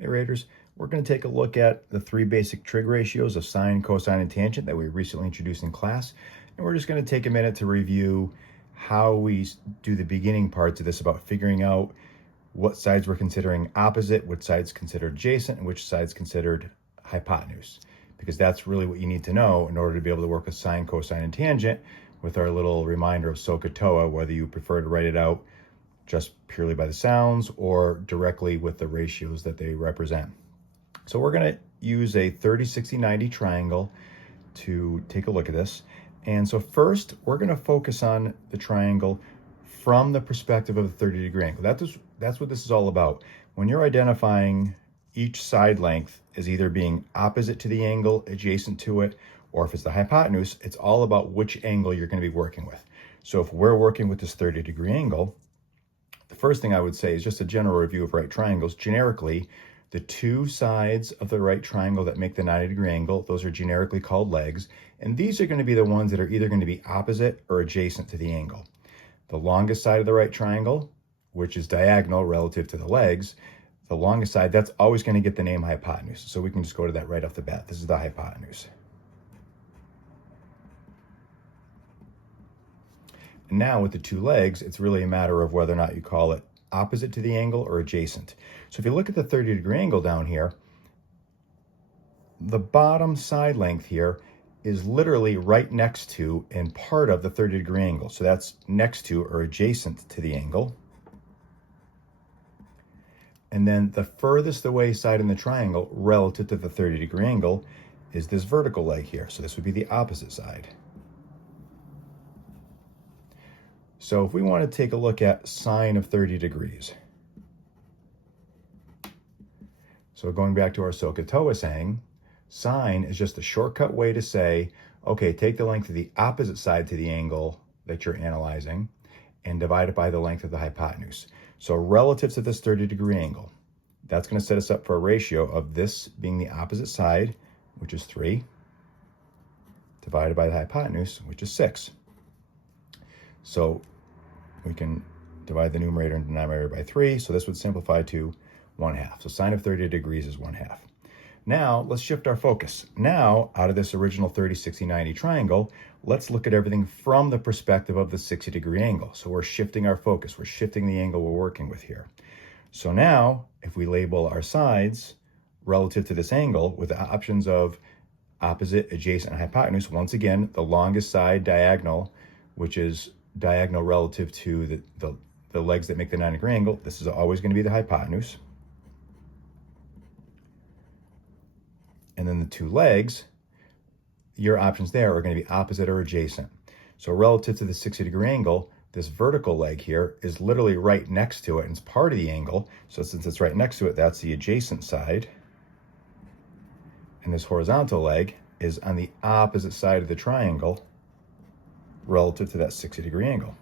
Hey Raiders, we're going to take a look at the three basic trig ratios of sine, cosine, and tangent that we recently introduced in class. And we're just going to take a minute to review how we do the beginning parts of this about figuring out what sides we're considering opposite, which sides considered adjacent, and which sides considered hypotenuse. Because that's really what you need to know in order to be able to work with sine, cosine, and tangent with our little reminder of SOHCAHTOA, whether you prefer to write it out just purely by the sounds or directly with the ratios that they represent. So we're going to use a 30, 60, 90 triangle to take a look at this. And so first, we're going to focus on the triangle from the perspective of the 30-degree angle. That's what this is all about. When you're identifying each side length as either being opposite to the angle, adjacent to it, or if it's the hypotenuse, it's all about which angle you're going to be working with. So if we're working with this 30-degree angle, the first thing I would say is just a general review of right triangles. Generically, the two sides of the right triangle that make the 90-degree angle, those are generically called legs. And these are going to be the ones that are either going to be opposite or adjacent to the angle. The longest side of the right triangle, which is diagonal relative to the legs, the longest side, that's always going to get the name hypotenuse. So we can just go to that right off the bat. This is the hypotenuse. And now with the two legs, it's really a matter of whether or not you call it opposite to the angle or adjacent. So if you look at the 30-degree angle down here, the bottom side length here is literally right next to and part of the 30-degree angle. So that's next to or adjacent to the angle. And then the furthest away side in the triangle relative to the 30-degree angle is this vertical leg here. So this would be the opposite side. So if we want to take a look at sine of 30 degrees. So going back to our SOHCAHTOA saying, sine is just a shortcut way to say, okay, take the length of the opposite side to the angle that you're analyzing and divide it by the length of the hypotenuse. So relative to this 30-degree angle, that's going to set us up for a ratio of this being the opposite side, which is 3, divided by the hypotenuse, which is 6. So we can divide the numerator and denominator by 3. So this would simplify to 1/2. So sine of 30 degrees is 1/2. Now let's shift our focus. Now out of this original 30, 60, 90 triangle, let's look at everything from the perspective of the 60-degree angle. So we're shifting our focus. We're shifting the angle we're working with here. So now if we label our sides relative to this angle with the options of opposite, adjacent, and hypotenuse, once again, the longest side diagonal, which is diagonal relative to the legs that make the 90-degree angle, this is always going to be the hypotenuse. And then the two legs, your options there are going to be opposite or adjacent. So relative to the 60-degree angle, this vertical leg here is literally right next to it and it's part of the angle. So since it's right next to it, that's the adjacent side. And this horizontal leg is on the opposite side of the triangle relative to that 60-degree angle.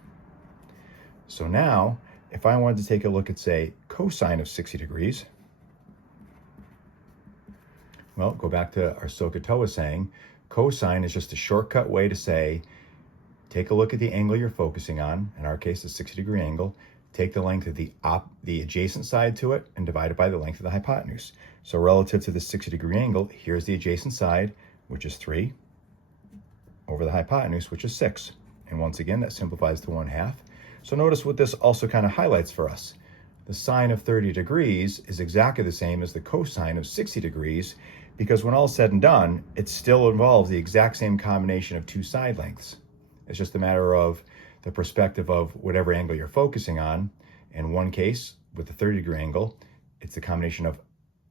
So now, if I wanted to take a look at, say, cosine of 60 degrees, well, go back to our SOHCAHTOA saying, cosine is just a shortcut way to say, take a look at the angle you're focusing on, in our case, the 60-degree angle, take the length of the adjacent side to it and divide it by the length of the hypotenuse. So relative to the 60-degree angle, here's the adjacent side, which is 3, over the hypotenuse, which is 6. And once again, that simplifies to 1/2. So notice what this also kind of highlights for us. The sine of 30 degrees is exactly the same as the cosine of 60 degrees, because when all is said and done, it still involves the exact same combination of two side lengths. It's just a matter of the perspective of whatever angle you're focusing on. In one case, with the 30-degree angle, it's the combination of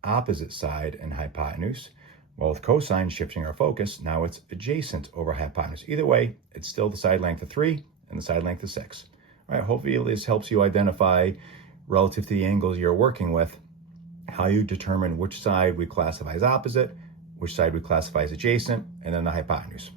opposite side and hypotenuse. Well, with cosine shifting our focus, now it's adjacent over hypotenuse. Either way, it's still the side length of 3 and the side length of 6. All right, hopefully this helps you identify, relative to the angles you're working with, how you determine which side we classify as opposite, which side we classify as adjacent, and then the hypotenuse.